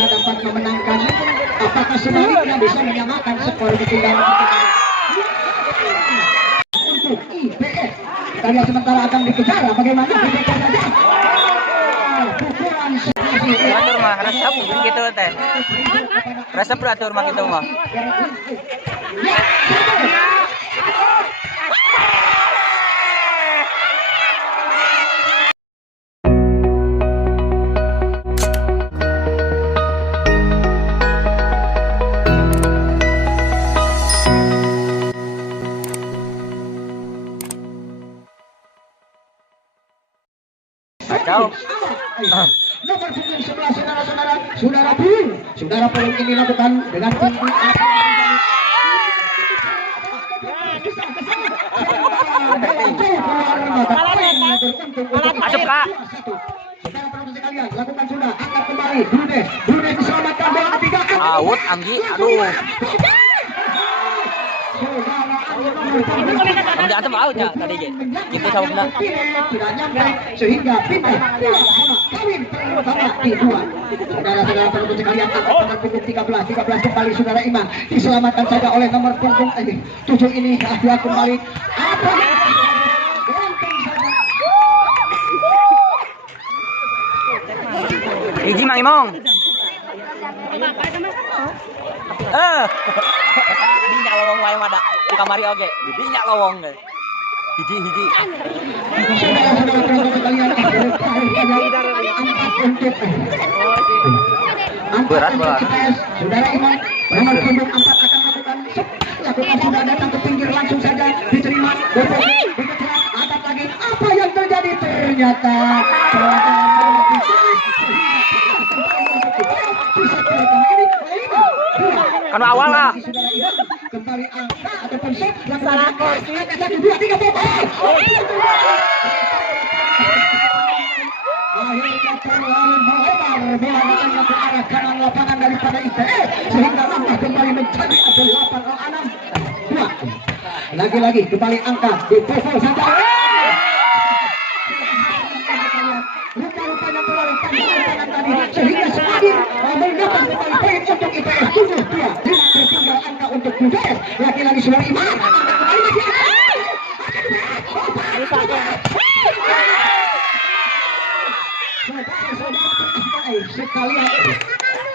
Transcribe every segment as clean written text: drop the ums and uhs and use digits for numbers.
bisa dapat memenangkan. Apakah sebaliknya bisa menyamakan skor ketinggalan untuk IPS. Kita lihat sementara akan dikejar. Bagaimana? Peratur mah rasa mungkin gitu teh. Rasa peratur mah gitu mah. Kacau. Nomor punggung sebelah saudara Pulung ini lakukan dengan tinggi Masuk Kak. Lakukan sudah, angkat kembali. Dudes diselamatkan bola ketiga. Out Anggi, aduh. Kamu antem out ya tadi gitu sama benar. Tidak nyampe sehingga pindah kawin pertama di dua. Saudara-saudara pendukung sekalian, nomor punggung 13 kembali saudara Iman diselamatkan saja oleh nomor punggung 7 ini dia kembali. Apa? Hiji Mang Imong. Dinya lowong wae mada di kamari oge. Dinya lowong ge. Hiji. Berat. Saudara Iman nomor punggung 4 akan lakukan sudah datang ke pinggir langsung saja diterima. Angkat lagi. Apa yang terjadi? Ternyata kan awal lah. Kembali angka ataupun set lakukan 1 2 3 akhirnya terlalu melebar bola datangnya ke arah kanan lapangan daripada ITS sehingga langkah kembali menjadi 8-6 lagi-lagi kembali angka dipukul saja rupa-rupanya terlalu tangan tadi sehingga semakin mendapat kembali poin untuk IPS 7-2 tertinggal angka untuk UDS lagi-lagi suara Iman kembali lagi sekalian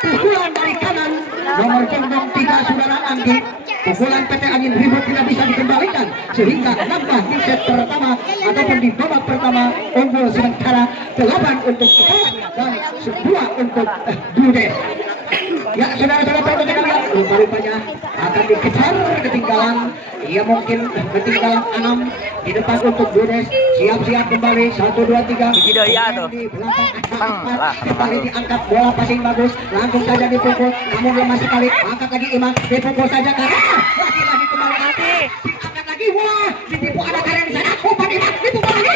pukulan dari kanan nomor punggung 3 saudara Anggi. Pukulan PT Angin Ribut tidak bisa dikembalikan sehingga nambah di set pertama ataupun di babak pertama unggul sementara 8 untuk IPS dan 2 untuk Dudes. Ya saudara-saudara sekalian, rupa-rupanya akan dikejar ketinggalan. Ia mungkin ketinggalan 6 di depan untuk Dudes. Siap-siap kembali 1 2 3. Tidak ya tuh. Kembali diangkat bola passing bagus, langsung saja dipukul, namun lemah sekali. Angkat lagi Iman, dipukul saja karena lagi kembali diangkat lagi. Wah, ditipu ada Karen di sana. Umpan Iman, dipukul lagi.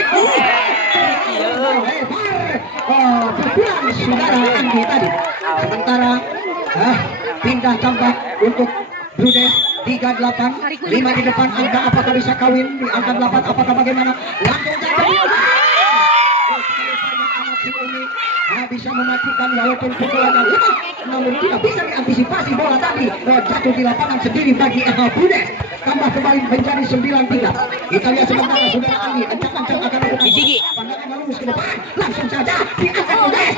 Pukulan saudara Anggi tadi. Sementara pindah campak untuk Dudes 38 5 di depan angka apakah bisa kawin di angka 8 apakah bagaimana langsung bisa mematikan walaupun pukulannya lemah namun tidak bisa diantisipasi bola tadi jatuh di lapangan sendiri bagi Dudes tambah kembali menjadi 9-3. Kita lihat sementara saudara Anggi ancang-ancang akan melakukan pandangan lurus ke depan langsung saja diangkat Dudes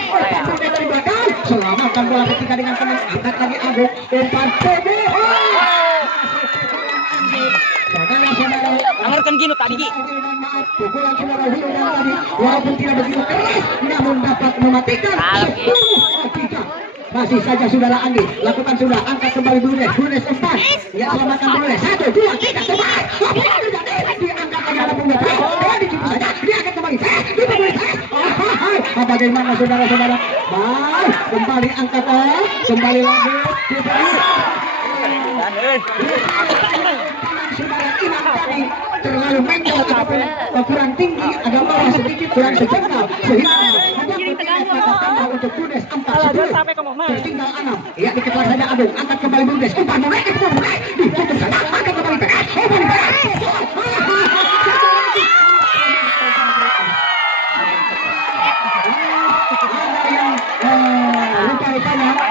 dari belakang selamatkan bola ketika dengan tenang angkat lagi Agung umpan Anggarkan gini tadi Gi. Pukulan saudara Wildan tadi walaupun tidak begitu keras namun dapat mematikan. Masih saja saudara Anggi lakukan sudah angkat kembali Dudes 4 ya selamatkan Dudes 1 2 3 semangat diangkat lagi ada punggul dicuci saja diangkat kembali bagaimana saudara-saudara baik kembali angkat kembali lagi saudara Iman tadi terlalu mental ataupun kurang tinggi agak bawah sedikit kurang sejengkal sehingga tambah untuk Dudes 4-10 tertinggal 6 ya dikejar saja Agung angkat kembali Dudes umpan mulai ditutup saja angkat kembali PS rupa-rupanya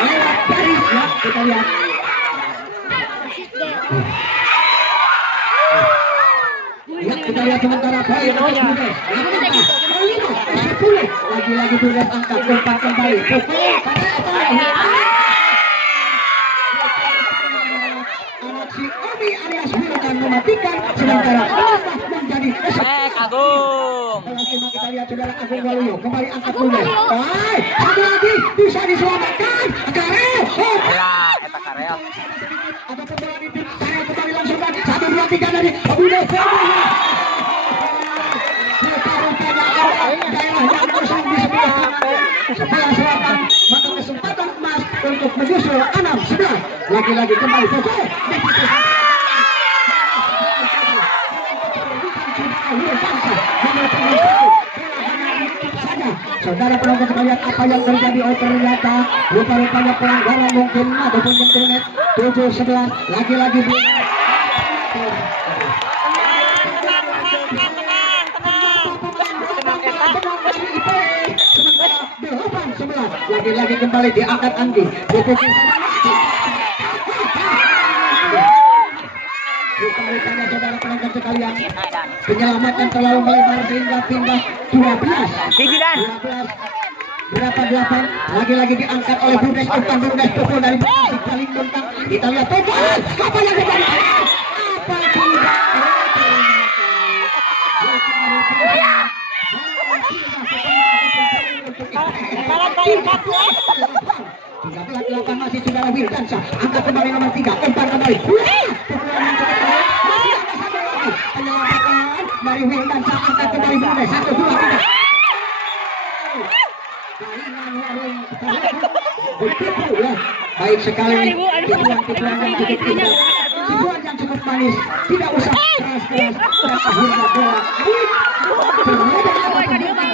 lewat garis ya, kita lihat. Ya, kita lihat sementara baik untuk Budes. 10. Lagi-lagi Budes angkat umpan kembali. Si Omi alias Wildan mematikan sementara menjadi Agung. kita lihat saudara Agung Waluyo kembali angkat Budes. Satu lagi bisa diselamatkan. Karel. Ya, eta karel. Ada pembola di tim Karel kembali langsung 1, 2, 3 dari Budes. Daerah yang kosong di sebelah selatan, maka kesempatan emas untuk menyusul 6-11. Lagi-lagi kembali fokus. Saudara penonton sekalian, apa yang terjadi? Oh ternyata rupa-rupanya pelanggaran mungkin ada pun internet. 7-11 lagi-lagi lagi-lagi kembali diangkat Andi. Bukan saudara penonton sekalian, penyelamatan terlalu melebar sehingga pindah 12. Berapa 8? Lagi-lagi diangkat oleh Budes. Umpan Budes pukul dari belakang paling bentang. Kita lihat total. Apa yang terjadi? Apa tidak? Tiga masih saudara Wildansa. Angkat kembali nomor 3. Umpan kembali. Penyelamatan dari Wildansa. Angkat kembali Budes. 1, 2, 3. Baik sekali. Tipuan yang cukup indah. Tipuan yang cukup manis. Tidak usah keras-keras. Akhirnya bola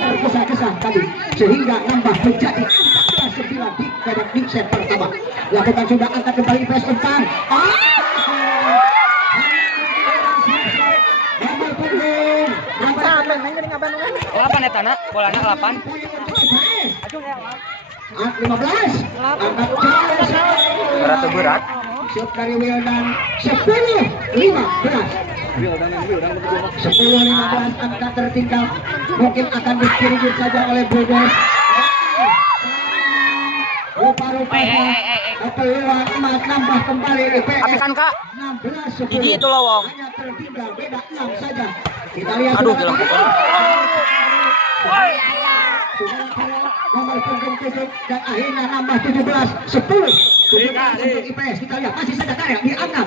tergesa-gesa tadi sehingga nambah menjadi 14-9 di babak di set pertama. Lakukan sudah angkat kembali IPS umpan. Nomor punggung. Lapan eta nak, bolana 8. 15. Angkat jauh. Berat. Shoot dari Wildan 10-15. 10-15 angka tertinggal. Mungkin akan dikirim saja oleh Budes. Rupa-rupanya peluang emas nambah kembali IPS. Apikan kak. 16-10. Gigi itu lowong. Hanya tertinggal beda 6 saja. Kita lihat. Aduh, bilang. Nomor punggung 7 dan akhirnya nambah 17-10. Untuk IPS kita lihat masih saja Karel diangkat.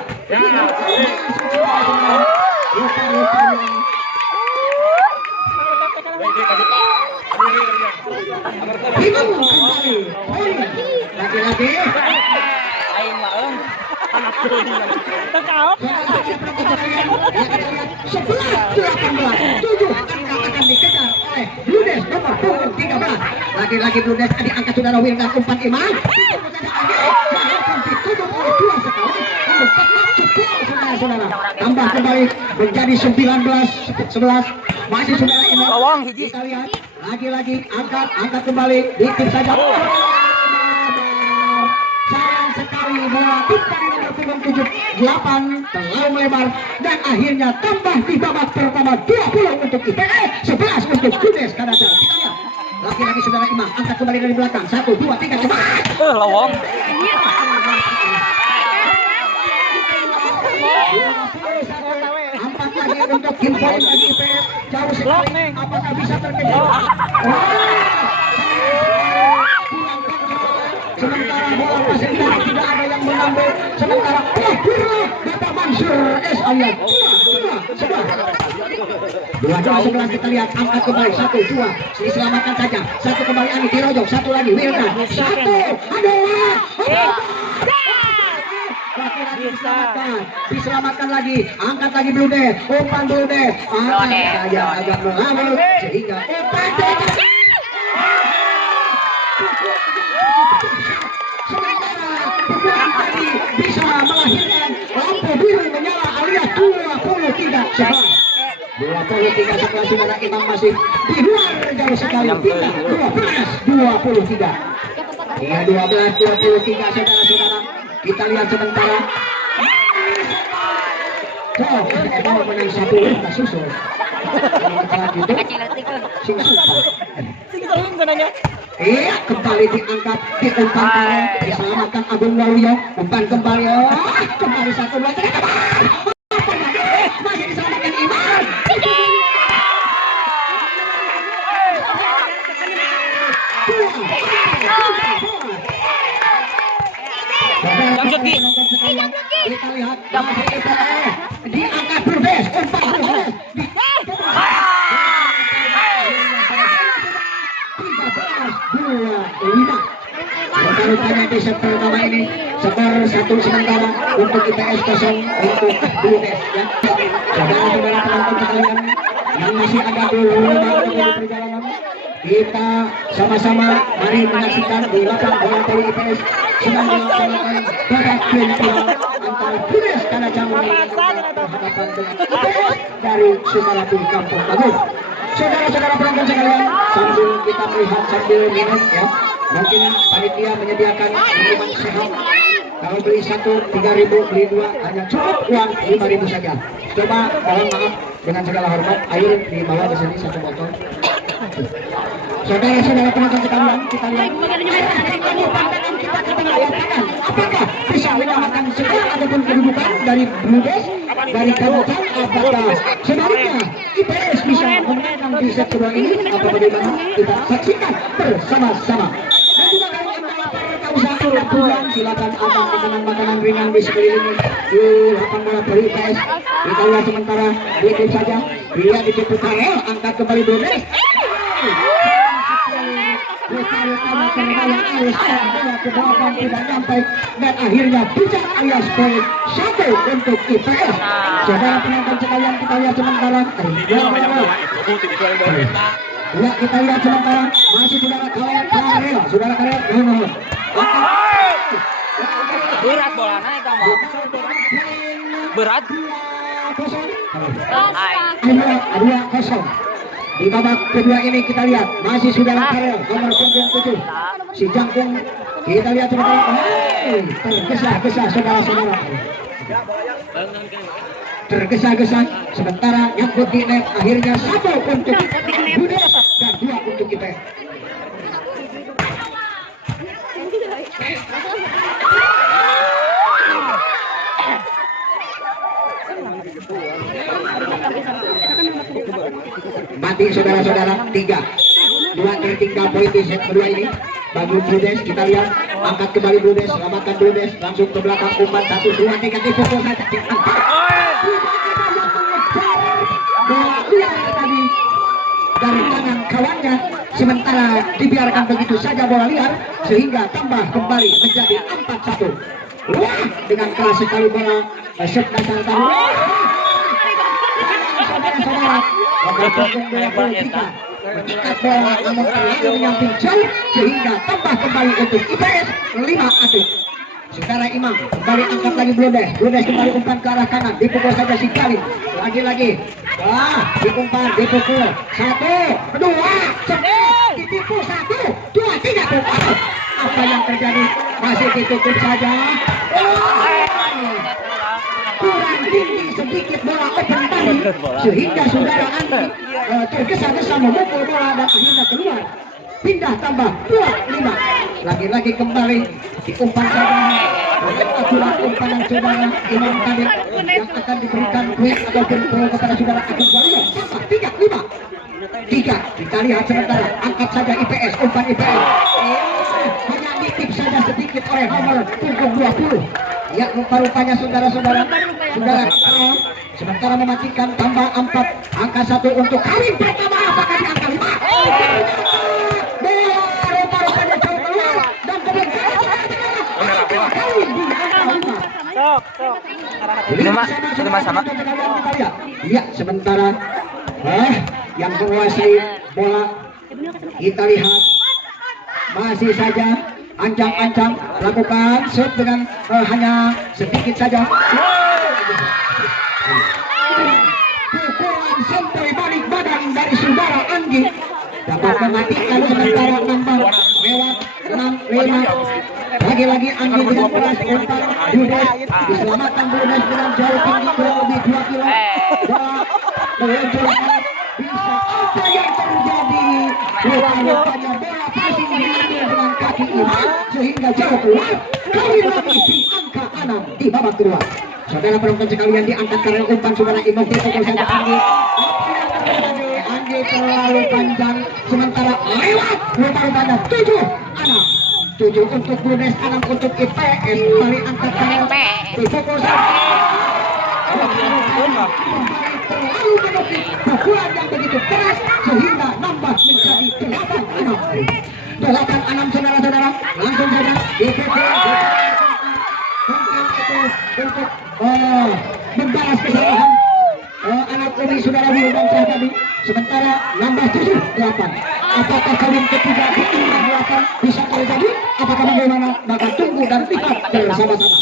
Bingung kembali. Lagi-lagi. Aing mah eung. 11-18. 7 angka akan dikejar oleh Budes nomor punggung 13. Lagi-lagi Budes diangkat saudara Wildan umpan Iman. Ditutup oleh 2 sekawan. Saudara-saudara. Tambah kembali menjadi 19-11. Masih saudara Iman. Lowong hiji. Kita lihat lagi-lagi angkat kembali dikit saja. Sayang sekali bola timpan nomor punggung 7-8 terlalu melebar dan akhirnya tambah di babak pertama 20 untuk IPS, 11 untuk Budes Kadasar. Kita lihat lagi-lagi saudara Imam angkat kembali dari belakang 1, 2, 3 cepat. Lowong. Empat lagi untuk game point bagi IPS jauh sekali. Apakah bisa terkejar? Sementara bola masih tidak ada yang mengambil. Sementara Bapak Mansur S. Aliat 2-11 kita lihat angkat kembali 1, 2 diselamatkan saja 1 kembali Ani dirojok 1 lagi Wildan 1 adalah diselamatkan lagi angkat lagi Budes umpan Budes saja agak mengambil sehingga umpan bisa melahirkan lampu biru menyala alias 23-11 saudara Imam masih di luar jauh sekali 12-23. Ya 12-23 saudara-saudara. Kita lihat sementara. Oh, mau menang satu tak susul. Iya, kembali diangkat di umpan diselamatkan Agung Waluyo. Umpan kembali, kembali satu dua tiga. Masih diselamatkan Iman. Jamsuki. Kita lihat diangkat Brudes, umpan Brudes. 13-25. Rupanya di set pertama ini skor 1 sementara untuk IPS 0 untuk Brudes ya. Saudara-saudara penonton sekalian yang masih ada dulu perjalanan, kita sama-sama mari menyaksikan di lapangan bola voli IPS sedang melaksanakan babak final antara Brudes Kanacang berhadapan dengan IPS dari Sukaratu Kampung Bagus. Saudara-saudara penonton sekalian, sambil kita melihat sambil minum ya, mungkin panitia menyediakan minuman sehat. Kalau beli satu 3.000, beli dua hanya cukup uang 5.000 saja. Coba mohon maaf dengan segala hormat, air dibawa ke sini satu botol. Saudara-saudara penonton sekalian, kita lihat pandangan kita ke tengah lapangan. Apakah bisa menyamakan skor ataupun kedudukan dari Brudes, dari Kanacang, apakah sebaliknya IPS bisa memenangkan di set kedua ini? Apa bagaimana? Kita saksikan bersama-sama. Dan juga kalau anda lapar usaha pulang, silakan abang makanan-makanan ringan di sekeliling di lapangan bola voli IPS. Kita lihat sementara dikit saja. Dia dikit Karel, angkat kembali Brudes. Tidak sampai dan akhirnya bisa alias poin 1 untuk IPS. Saudara penonton sekalian, kita lihat sementara. Ya, kita lihat sementara masih saudara Karel, saudara Karel, mohon. Berat bola naik kamu. Berat. 2-0. Di babak kedua ini kita lihat masih saudara Karel nomor punggung 7 si Jangkung. Kita lihat sementara tergesa-gesa saudara-saudara, tergesa-gesa sementara nyangkut di net. Akhirnya 1 untuk Brudes dan 2 untuk IPS. Mati saudara-saudara, 3-2 tertinggal poin di set kedua ini bagi Brudes. Kita lihat angkat kembali Brudes, selamatkan Brudes langsung ke belakang, umpan 1 2 3 dipukul saja tadi dari tangan kawannya, sementara dibiarkan begitu saja bola liar sehingga tambah kembali menjadi 4-1. Wah, dengan keras sekali bola set dasar tadi. Saudara-saudara, mengikat bola namun terlalu menyamping jauh sehingga tambah kembali untuk IPS 5-1. Saudara Imam kembali angkat lagi Brudes kembali umpan ke arah kanan, dipukul saja si Galin lagi. Diumpan, dipukul 1 2 ditipu 1 2 3 tuh. Apa yang terjadi? Masih ditutup saja. Kurang tinggi sedikit bola open tadi sehingga saudara Andi tergesa-gesa memukul bola dan akhirnya keluar. Pindah tambah 2-5. Lagi-lagi kembali diumpan saja. Aturan umpanan saudara Imam tadi yang akan diberikan kuis ataupun gol kepada saudara Agung Waluyo. 3. Kita lihat sementara angkat saja IPS, umpan IPS. Hanya ditip saja sedikit oleh nomor punggung 20. Ya, rupa-rupanya saudara-saudara sementara mematikan tambah 4, angka 1 untuk Karim pertama. Apakah di angka 5? Rupa-rupanya jauh keluar dan kemudian Karim di angka 5. Sama. Ya, sementara yang menguasai bola kita lihat masih saja ancang-ancang lakukan shoot dengan hanya sedikit saja. Pukulan sampai balik badan dari saudara Anggi dapat mematikan sementara nomor lewat 6-5. Lagi-lagi Anggi dengan keras umpan Judes diselamatkan Judes dengan jauh tinggi kurang lebih 2 kilo. Bola meluncurkan bisa apa yang terjadi? Rupanya bola passing diambil dengan kaki Iman sehingga jauh keluar. Kali lagi di angka 6 di babak kedua. Saudara penonton sekalian, diangkat karena umpan saudara Iman dipukul saja Anggi. Anggi terlalu panjang, sementara lewat rupanya 7 untuk Brunes, 6 untuk IPS. Kembali angkat karena dipukul saja. Terlalu menukik pukulan yang begitu keras sehingga nambah menjadi 8-6 saudara-saudara. Langsung saja dipukul untuk membalas kesalahan anak Umi saudara Wildan Syah tadi. Sementara nambah 7-8. Apakah kali ketiga diimbang 8 bisa terjadi? Apakah bagaimana? Maka tunggu dan lihat bersama-sama.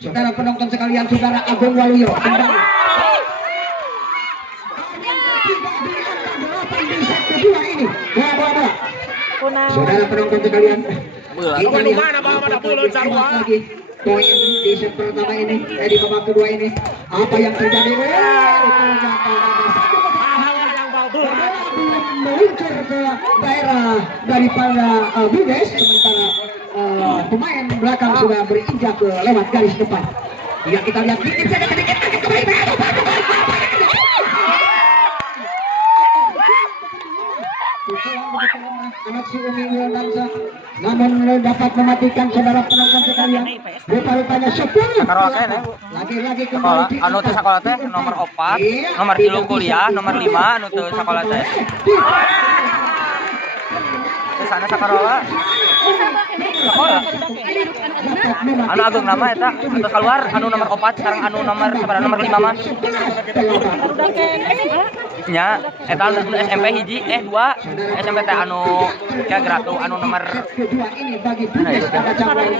Saudara penonton sekalian, saudara Agung Waluyo kembali. Kedua ini, bola. Saudara penonton sekalian, lagi poin di set pertama ini, di babak kedua ini, apa yang terjadi? Meluncur ke daerah daripada Budes, sementara pemain belakang sudah berinjak ke lewat garis depan. Ya, kita lihat dikit saja kembali. Anak si Umi Wildan Syah, namun dapat mematikan saudara penonton sekalian. Rupa-rupanya 10. Lagi-lagi kembali di anu teh sakola teh nomor 4, nomor 3 kuliah, nomor 5 anu teh sakola teh. Di sana sakola. Anu Agung nama eta anu keluar anu nomor 4 sekarang anu nomor sekarang nomor 5 mah. Nya eta anu SMP hiji 2 SMP teh anu ya gratu anu nomor kedua ini bagi Budes pada cabang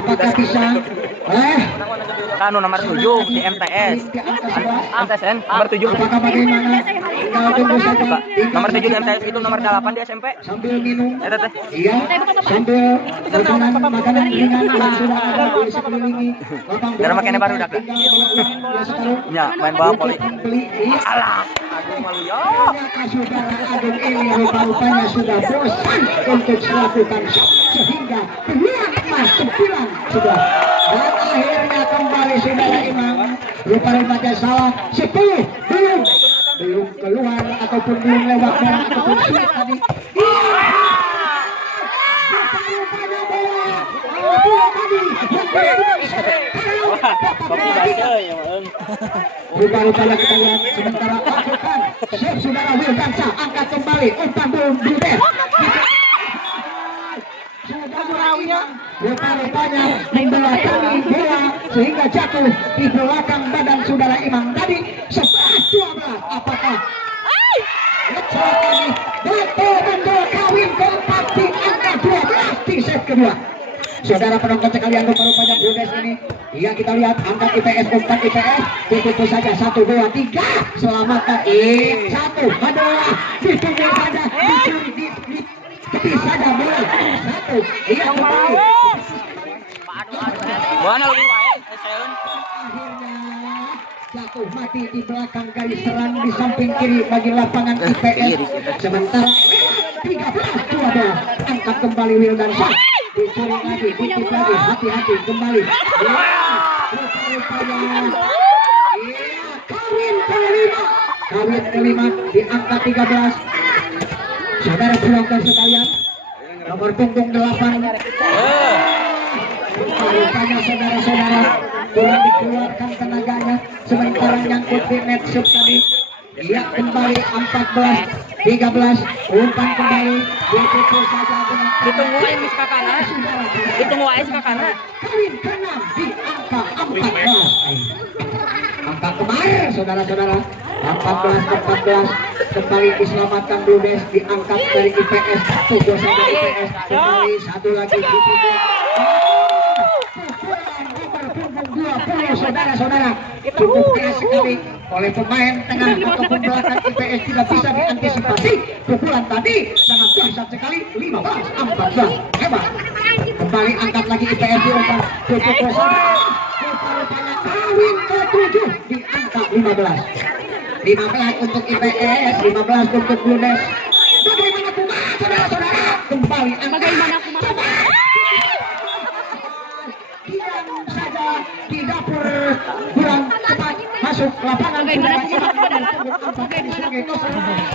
apakah bisa anu nomor 7 di MTS. MTSN nomor 7. Apakah bagaimana? Nomor 7 di MTS itu nomor 8 di SMP. Sambil minum. Eta teh. Iya, sambil makanan ringan yang sudah ada di sekelilingi lapang bola. Gara makanya baru dak. Nya main bola voli. Alah, aduh malu ya. Saudara Agung ini rupa-rupanya sudah bosan untuk melakukan shot sehingga peluang emas 9 sudah. Dan akhirnya kembali saudara Imam. Rupa-rupanya salah 10 belum keluar ataupun belum lewat bola ataupun shoot tadi. Rupa-rupanya kita lihat sementara lakukan chef saudara Wildan Syah angkat kembali umpan Budes. Rupa-rupanya membelakangi bola sehingga jatuh di belakang badan saudara Imam tadi. 11-12. Apakah betul kawin keempat di angka 12 di set kedua. Saudara penonton sekalian, rupa-rupanya Budes ini, ya kita lihat angkat IPS, umpan IPS, ditutup saja 1, 2, 3, selamatkan 1, 2, ditunggu saja, dicuri saja bola 1, iya kembali. Mana lebih baik? Akhirnya jatuh mati di belakang garis serang di samping kiri bagi lapangan IPS. Sementara 13-12 angkat kembali Wildan Syah. Dicuri lagi, dikit lagi, hati-hati kembali. Rupanya kawin kelima di angka 13. Saudara penonton sekalian, nomor punggung 8. Rupanya saudara-saudara kurang dikeluarkan tenaganya, sementara nyangkut di net shoot tadi. Ia kembali 14, 13, umpan kembali, ditutup saja dengan Ditunggu aja mis kakana. Ditunggu aja kakana. kawin ke-6 di angka 14. Angka kemarin saudara-saudara 14 kembali diselamatkan Budes, diangkat dari IPS, tujuh saja IPS, kembali satu lagi ditutup. Saudara-saudara, cukup keras sekali oleh pemain tengah ataupun belakang IPS, tidak bisa diantisipasi. Pukulan tadi sangat dahsyat sekali 15-14 hebat. Kembali angkat lagi IPS di umpan tutup saudara. Kawin ke-7 di angka 15 untuk IPS, 15 untuk Lunes. Bagaimana kumaha saudara-saudara? Kembali angkat diam saja di dapur kurang cepat masuk lapangan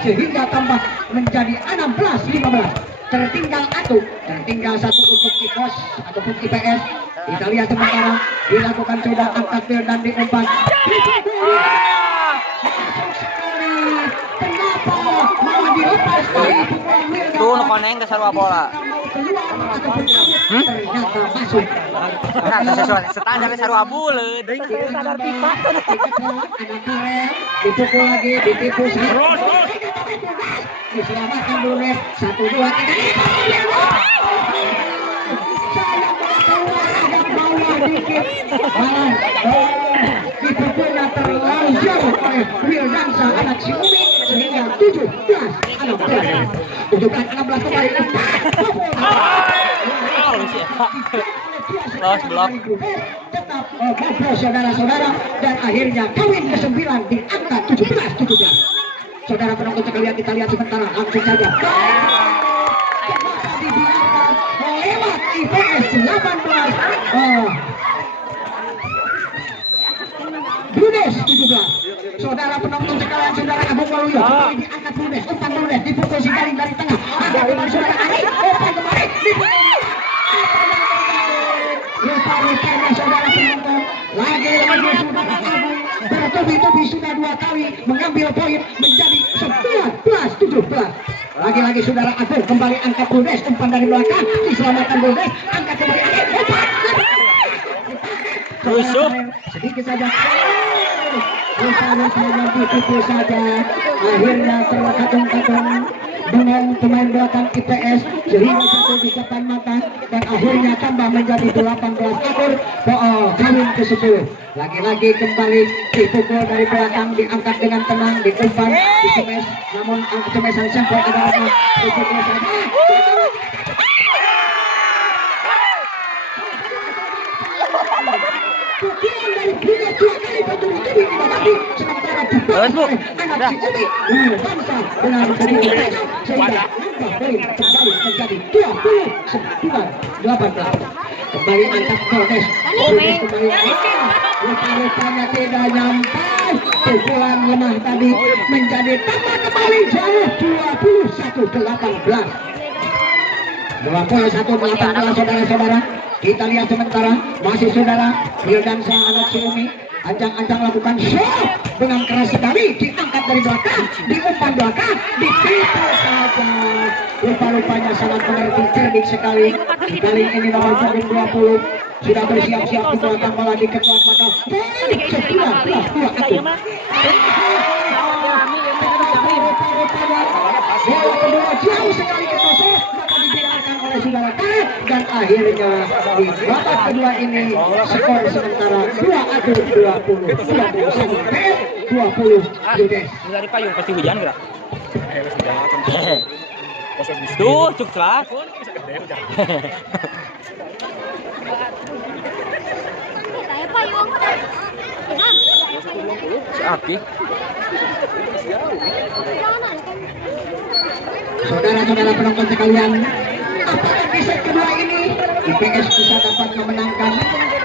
sehingga tambah menjadi 16-15. Tertinggal satu untuk IPOS ataupun IPS. Kita lihat sementara dilakukan coba angkat dan diumpan. Kenapa malah dilepas dari pukulan Wirda? Tuh koneng ke sarua bola. Ternyata masuk. Nah, sesuai standar sarua bola. Standar pipa. Dipukul lagi, ditipu satu. Diselamatkan dulu, 1, 2, 3. Dikit malah dipukulnya terlalu jauh oleh Wildansa anak si Umi sehingga 17-16 untukkan 16 kembali Lost blok tetap ngobrol saudara-saudara dan akhirnya kawin ke-9 di angka 17-17. Saudara penonton sekalian, kita lihat sementara langsung saja dibiarkan lewat IPS 18 Lunes 17. Saudara penonton sekalian, saudara Agung Waluyo kembali diangkat Lunes, umpan Lunes dipukul si Galing dari tengah, angkat dengan saudara Ari, umpan kembali dipukul lupa-lupanya saudara penonton, lagi saudara Agung bertubi-tubi sudah 2 kali mengambil poin menjadi 11-17. Lagi-lagi saudara Agung kembali angkat Lunes, umpan dari belakang diselamatkan Lunes, angkat kembali Ari, umpan tusuk sedikit saja lupa-lupanya ditipu saja, akhirnya terkatung-katung dengan pemain belakang IPS sehingga jatuh di depan mata dan akhirnya tambah menjadi 18 akur. Kawin ke-10 lagi-lagi kembali dipukul dari belakang, diangkat dengan tenang, diumpan, dicemes, namun cemesan sampai adalah dipukul saja. Pukulan dari Lunes 2 kali bertubi-tubi didapati sementara dibalas oleh anak si Umi Bangsa dengan kedua sehingga nambah poin kembali menjadi 20-18. Kembali angkat Lunes kembali lupa-lupanya tidak nyampai, pukulan lemah tadi menjadi tambah kembali jauh 21-18 saudara-saudara. Kita lihat sementara masih saudara Wildansa anak si Umi ancang-ancang lakukan shot dengan keras sekali, diangkat dari belakang, diumpan belakang, ditipu saja. Lupa-lupanya sangat mengerti, cerdik sekali. Kali ini nomor punggung 20 sudah bersiap-siap di belakang bola diketuan mata. Bola kedua jauh sekali ke poso, maka dibiarkan oleh saudara Karet dan akhirnya di babak kedua ini skor sementara 2-20 20 Lunes. dari payung pasti hujan gerak. Tuh cuk lah. Si Aki. Saudara-saudara penonton sekalian, apakah di set kedua ini IPS bisa dapat memenangkan?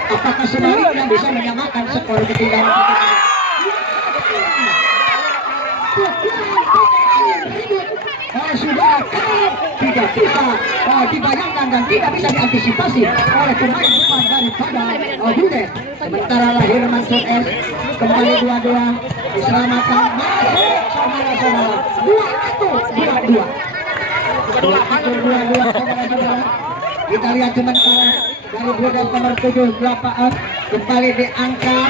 Apakah sebaliknya bisa menyamakan skor ketinggalan? Sudah tidak bisa dibayangkan dan tidak bisa diantisipasi oleh pemain depan daripada Lunes. Sementara lahir Mansur S kembali 2-2 diselamatkan masuk saudara-saudara 2-2 saudara-saudara. Kita lihat sementara dari Bludes nomor 78 kembali diangkat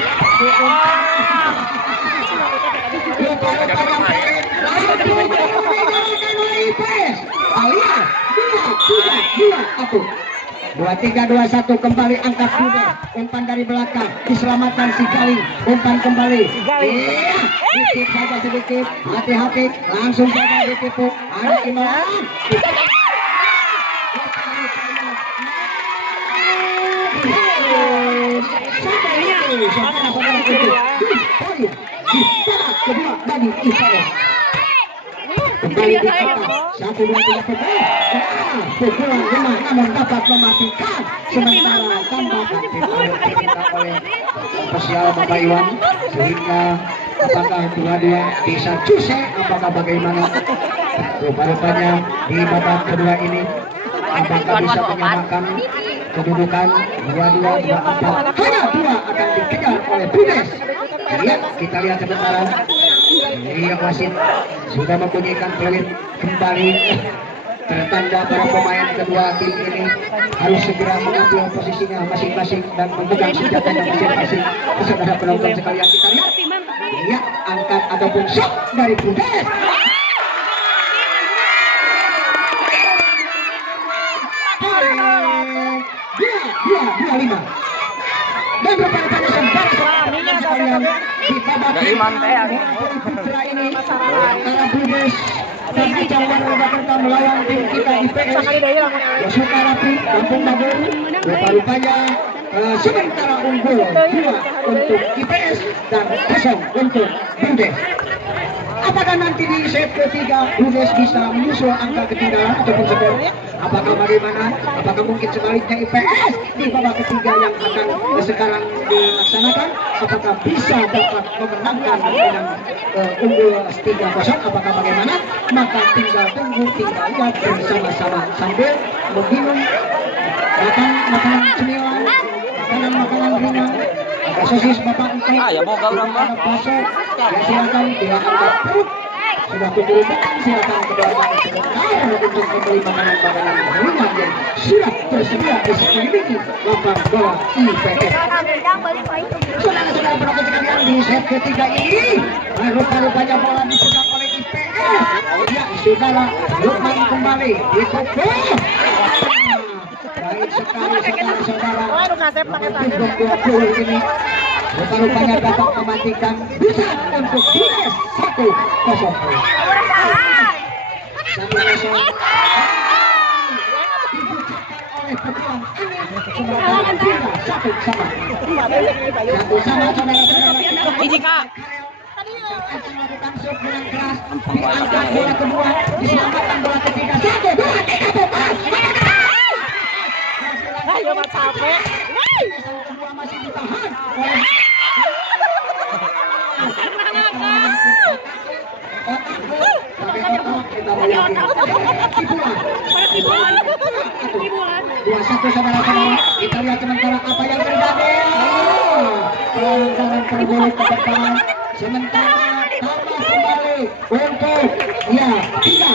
23-21 kembali angkat Budes, umpan dari belakang diselamatkan si Galing, umpan kembali iya sedikit saja sedikit, hati-hati langsung saja ditipu ada Imam kedua bagi IPS kembali di atas 1, 2, 3 pukulan 5 namun dapat mematikan sementara tambahan ditindak oleh spesial Bapak Iwan sehingga apakah dua-dua bisa cuse apakah bagaimana rupa-rupanya di babak kedua ini apakah bisa menyamakan kedudukan 2-2, 2-4 hanya 2 akan dikejar oleh Budes. Kita lihat sementara ini wasit sudah membunyikan peluit kembali tertanda para pemain kedua tim ini harus segera mengambil posisinya masing-masing dan memegang senjatanya masing-masing. Saudara penonton sekalian kita lihat iya angkat ataupun shot dari Budes. Dua lima dan rupanya saudara sekalian di babak putra ini antara Budes dan Jawan Jakarta melawan tim kita IPS Yosuka Rapi Kampung Bagur rupanya sementara unggul 2 untuk IPS dan 0 untuk Budes. Apakah nanti di set ketiga Budes bisa menyusul angka ketinggalan ataupun skor? Apakah bagaimana? Apakah mungkin sebaliknya IPS di babak ketiga yang akan sekarang dilaksanakan? Apakah bisa dapat memenangkan dengan unggul 3-0? Apakah bagaimana? Maka tinggal tunggu, tinggal lihat bersama-sama sambil meminum makanan cemilan, makanan ringan. Sosis Bapak Engkau ya mau gak orang Pak? Ya silakan tidak angkat perut sudah keburu makan silakan keluarkan sebentar untuk membeli makanan-makanan ringan yang sudah tersedia di sekeliling lapangan bola IPS. Saudara-saudara penonton sekalian di set ketiga ini rupa-rupanya bola dipegang oleh IPS. Ya saudara Lukman kembali dipukul. Baik sekali saudara-saudara untuk ini rupa-rupanya dapat mematikan bisa untuk Budes 1-0. Ini Kak. Melakukan shot dengan keras diangkat bola kedua diselamatkan bola ketiga 1, 2, 3 Ayo Mas capek. kedua masih ditahan oleh dua satu saudara-saudara. Kita lihat sementara apa yang terjadi. Pelanggaran terbelit ke depan. Sementara tambah kembali untuk ya 3-1.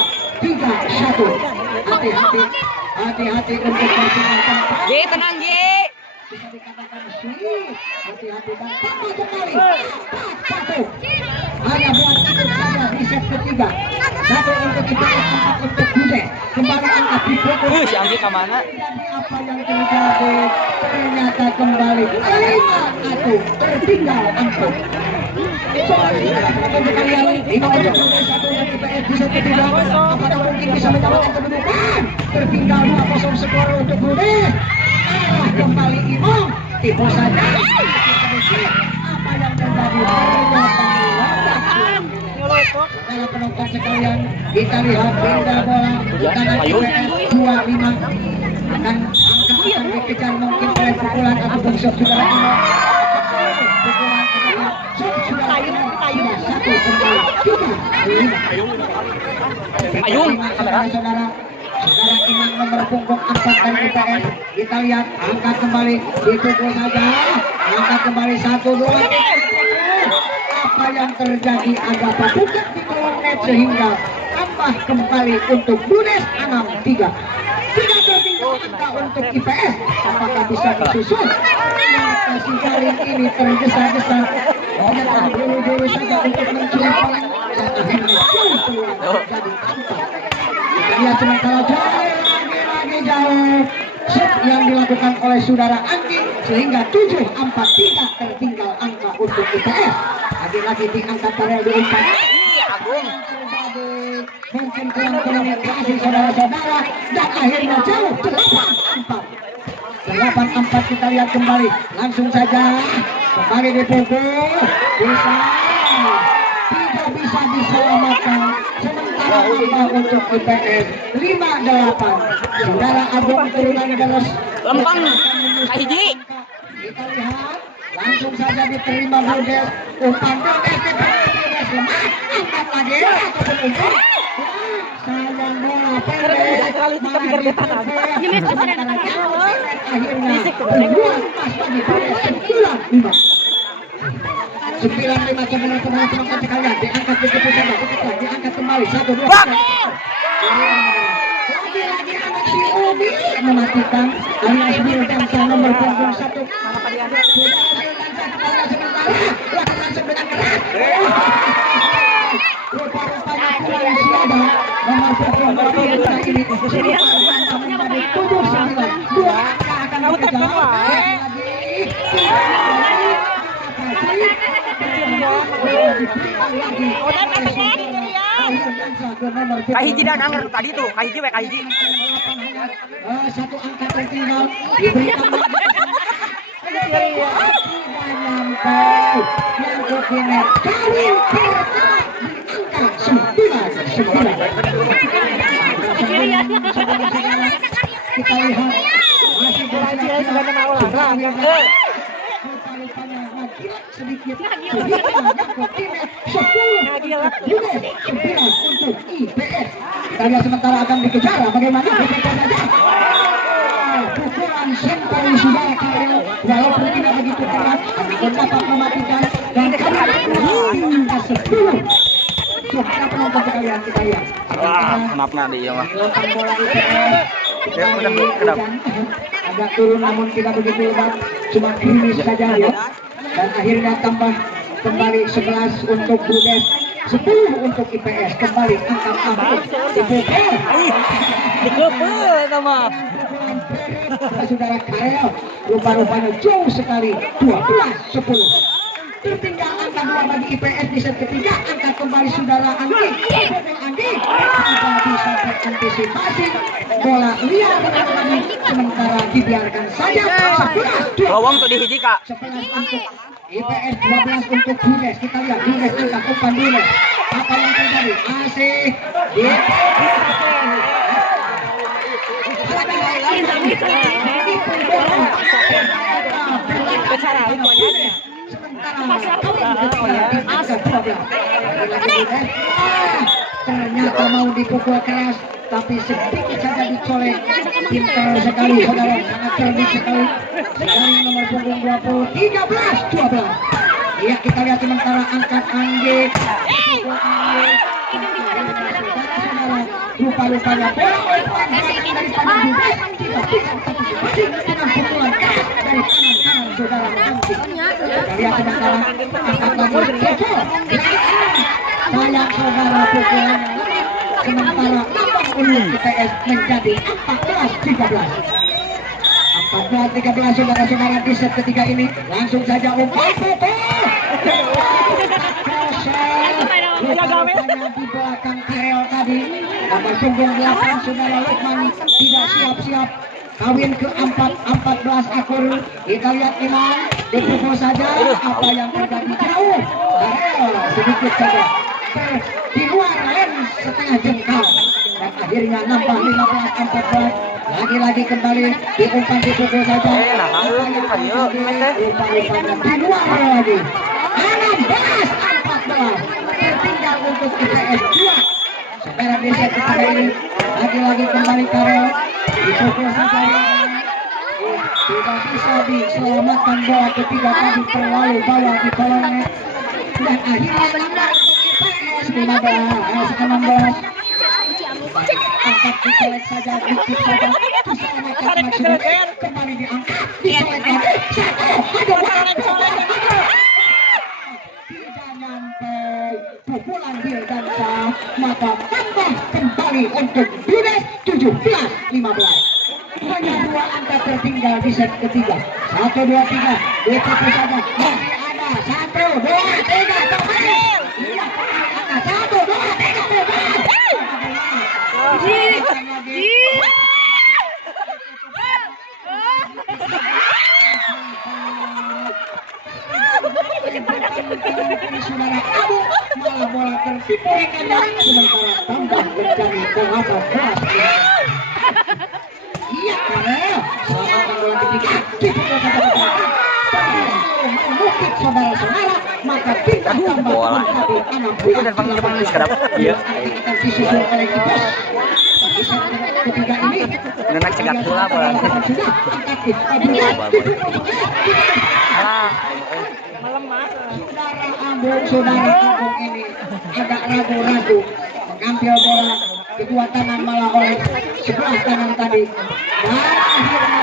Hati-hati untuk persiapan. Gi, tenang Gi. Bisa dikatakan sulit. Hati-hati dan tambah kembali 4-1. Hanya buat itu saja di set ketiga. 1 untuk IPS, 4 untuk Budes. Kembali angkat dipukul. Si Anggi ke mana? Apa yang terjadi? Ternyata kembali 5-1 tertinggal angka. Apakah mungkin bisa menyamakan kedudukan? Tertinggal 2-0 skor untuk Budes. Kembali Imam tipu saja. Apa yang terjadi? Dalam penonton sekalian, kita lihat benda bola tangan IPS 25 dan angka akan dikejar mungkin oleh pukulan ataupun shot saudara Imam. Pukulan ataupun shot saudara Imam sudah 1 kembali 3-5. Ayung, kamera. Saudara Imam nomor punggung 4 dan IPS. Kita lihat angkat kembali dipukul saja. Angkat kembali 1, 2, 3. Apa yang terjadi agak bukan di kolom net sehingga tambah kembali untuk Budes 6-3. Tidak tertinggal angka untuk IPS. Apakah bisa disusul? Maka si Galing ini tergesa-gesa menyerang dulu saja untuk mencuri poin dan akhirnya peluang jadi angka. Kita lihat sementara jauh lagi jauh set yang dilakukan oleh saudara Anggi sehingga 7-4 tertinggal angka untuk IPS. Lagi-lagi diangkat pada 24. Agung. Mungkin kurang komunikasi saudara-saudara dan akhirnya jauh 8-4 kita lihat kembali langsung saja kembali dipukul tidak bisa diselamatkan sementara nambah untuk IPS 5-8. Saudara Agung turunan terus Lempang. Kahiji. kita lihat langsung saja diterima Budes umpan Budes lemah angkat lagi untuk sayang bola pendek Kali itu kami gerbetan aja. akhirnya peluang pas bagi Budes 9-5 teman-teman sekalian diangkat begitu saja diangkat kembali 1-2 lagi-lagi anak si Umi mematikan alias Wildansa nomor punggung 1 langsung dengan keras rupa-rupanya kurang siaga nomor punggung 2 ini menjadi 7-9 dua akan dikejar Kahiji dan anger tadi tuh. Kahiji we kahiji. Satu angka tertinggal diberikan yang kekinian Karim Tirta di angka 9-9. Kita lihat masih sedikit untuk IPS. Kita lihat sementara akan dikejar bagaimana pukulan sentral saudara Karel walaupun tidak begitu keras tapi dapat mematikan dan angka 10. Coba penonton sekalian kita lihat. Maaf nanti ya mah. Agak turun namun tidak begitu lebat, cuma krimis saja ya. Dan akhirnya tambah kembali 11 untuk Budes, 10 untuk IPS. Kembali angkat Ahmad dipukul. Dikepul eta mah. Saudara Karel rupa-rupanya jauh sekali 12-10. Tertinggal angka 2 bagi IPS di set ketiga. Angkat kembali saudara Anggi. Anggi tidak bisa berantisipasi bola liar sementara dibiarkan saja 11-12. Lowong tuh dihiji kak. 11 untuk IPS, 12 untuk Budes. Kita lihat Budes angkat umpan Budes. Apa yang terjadi? Masih ternyata mau dipukul keras tapi sedikit saja dicolek. Pintar sekali saudara, sangat cerdik sekali dari nomor punggung 20 13-12. Ya kita lihat sementara angkat Anggi rupa-rupanya bola umpan daripada Budes tidak bisa antisipasi dengan pukulan keras dari kanan saudara Anggi. Kita lihat sementara angkat lagi Kecil sayang saudara pukulannya sementara untuk IPS menjadi 14-13. 14-13 saudara-saudara di set ketiga ini langsung saja umpan pukul rupa-rupanya di belakang Karel tadi nomor punggung 8 saudara Lukman tidak siap-siap kawin ke 14 akur. Kita lihat Imam dipukul saja apa yang terjadi jauh Karel sedikit saja di luar lem setengah jengkal dan akhirnya nambah 15-14. Lagi-lagi kembali diumpan dipukul saja apa yang terjadi rupa-rupanya di luar lagi 16-14 tertinggal untuk IPS 2. Saudara desa kita ini lagi-lagi kembali Karel dipukul saja tidak bisa diselamatkan bola ketiga tadi terlalu bawah di kolongnya dan akhirnya nambah IPS 15-16. Angkat dicolek saja dikit saja kembali diangkat dicolek lagi tidak nyampe pukulan Wildansa maka tambah kembali untuk Budes 17-15. Hanya 2 ketiga. 1, 2, 3. Satu saja. Masih ada. 1, 2, 3. Kembali. Iya, ada 1, 2, 3. Saudara Abu malah bola tertipu rekannya sementara tambah mencari pengapas keras. Iya, selamatkan bola ketiga. Mungkin saudara-saudara maka kita tambah menjadi 6. Itu dan panggil sekarang. Iya. Akan disusul oleh kipas. Ketiga ini Nenek cegat bola bola. Alah. Melemah. Saudara Agung ini agak ragu-ragu mengambil bola kedua tangan malah oleh sebelah kanan tadi. Dan akhirnya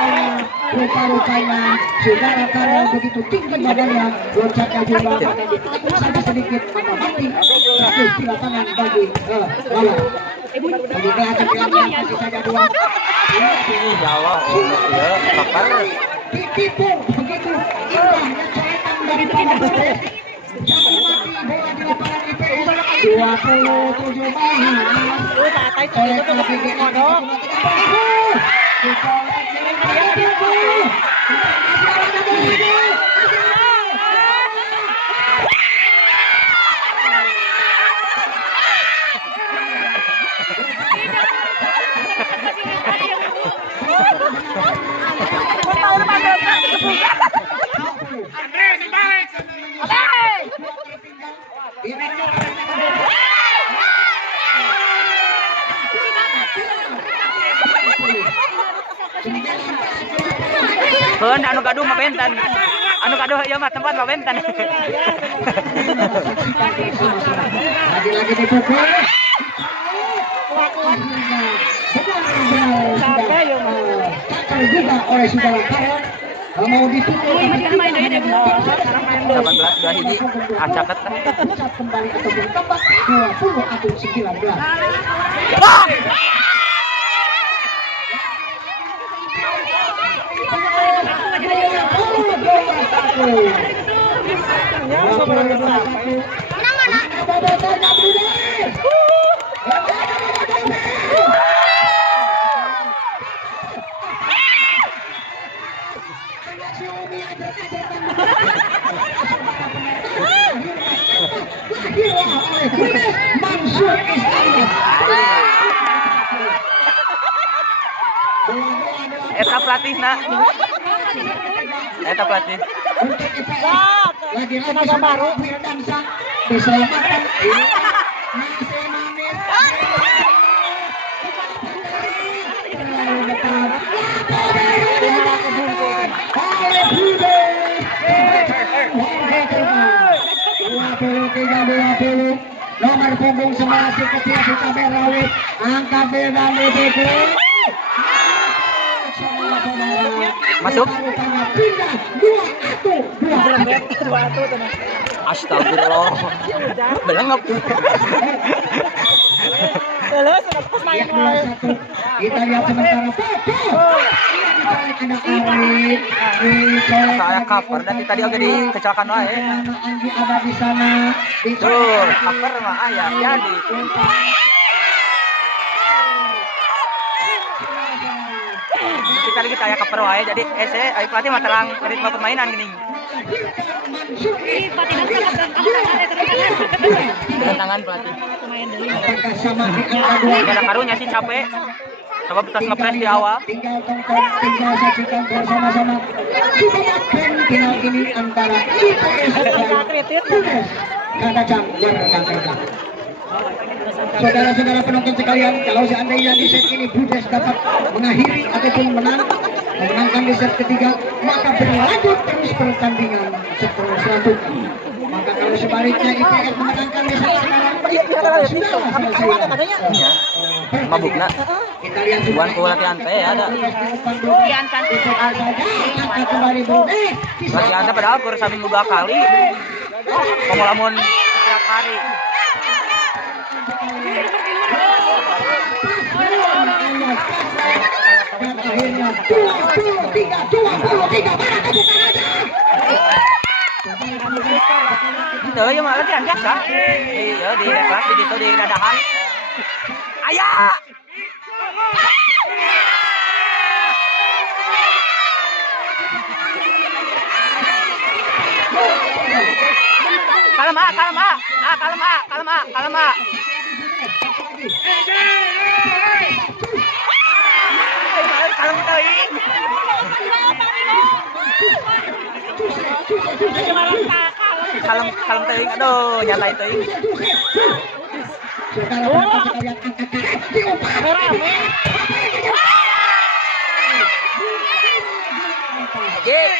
rupa-rupanya saudara Karel begitu tinggi badannya, loncatnya juga pada ditakut saja sedikit maka mati satu di lapangan bagi bola. Bagi kelihatan masih saja 2. Ya Allah, ya, kapar. Ditipu begitu indahnya coretan daripada Budes. Jadi mati bola di lapangan IPS 27 bahas. Colek lagi di kodok. Heun anu gaduh mah bentan. Anu gaduh ieu mah tempat mah bentan. Lagi-lagi dipukul. Capek ya, Mas. Tackle juga oleh saudara Karel. Mau dipukul 18 dua hiji acaket. pusat kembali ataupun tembak 20 atau 19. Mansur Eta pelatih nak. Eta pelatih. lagi tenaga baru Firdansa diselamatkan masih manis nomor punggung 11 kecil suka berawit angkat beban DPP Masuk. pindah 2-1 Astagfirullah. Belengap. Terus pas main mulai. kita lihat sementara foto ada Arif Saya cover dan tadi oke di kecelakaan wae. Anggi ada di sana Tuh, cover mah aya jadi. Kita lagi kayak cover wae jadi ayo pelatih mah terang ritme permainan gini. Dengan tangan pelatih. apakah sama di angka 2 Gak ada karunya sih capek. Coba betas ngepres di awal. tinggal tonton tinggal saksikan bersama-sama dibawakan final ini antara IPS dan Budes Kadacang Jakarta. Saudara-saudara penonton sekalian, kalau seandainya di set ini Budes dapat mengakhiri ataupun memenangkan di set ketiga, maka berlanjut terus pertandingan selanjutnya. Maka kalau sebaliknya IPS memenangkan di set sekarang, sudah selesai. Iya. Mabukna. Kita lihat Buan ku latihan teh ada. kembali Budes. Latihan teh padahal kur saminggu 2 kali. Komo lamun tiap hari. Dan akhirnya 23 mana kebukan aja. Itu yang malah latihan biasa. Di kelas di situ di dadahan. Ayah. Kalem ah. Kalem teuing. Kalem teuing, aduh, nyantai teuing. Jik.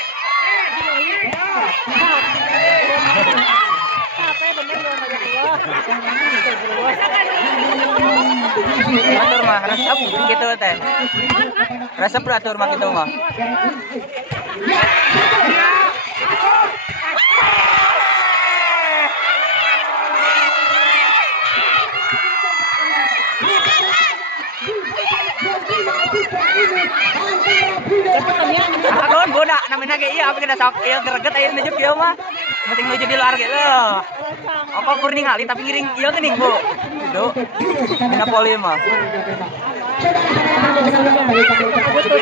Atur mah resep gitu teh. Resep atur mah gitu mah. Aduh, bodak namanya ge ieu apa kita sok ieu greget aya nuju kieu mah. Penting nuju di luar gitu. Apa kur ningali tapi ngiring ieu geuning, Bu. Itu. Monopoli mah. Betul,